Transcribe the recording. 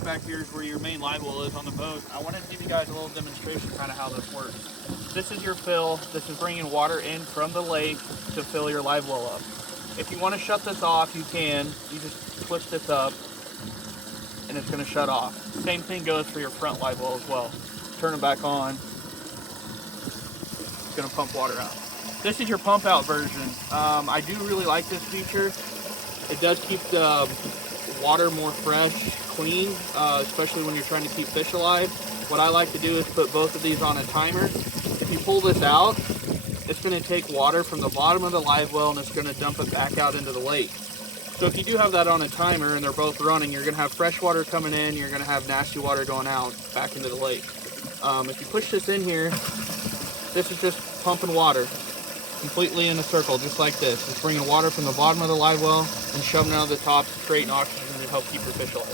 back here is where your main live well is on the boat. I wanted to give you guys a little demonstration kind of how this works. This is your fill. This is bringing water in from the lake to fill your live well up. If you want to shut this off, you can. You just twist this up and it's going to shut off. Same thing goes for your front live well as well. Turn it back on. It's going to pump water out. This is your pump out version. I do really like this feature. It does keep the water more fresh, clean, especially when you're trying to keep fish alive. What I like to do is put both of these on a timer. If you pull this out, it's going to take water from the bottom of the live well and it's going to dump it back out into the lake. So if you do have that on a timer and they're both running, you're going to have fresh water coming in, you're going to have nasty water going out back into the lake. If you push this in here, this is just pumping water completely in a circle, just like this. It's bringing water from the bottom of the live well and shoving it out of the top to create oxygen to help keep your fish alive.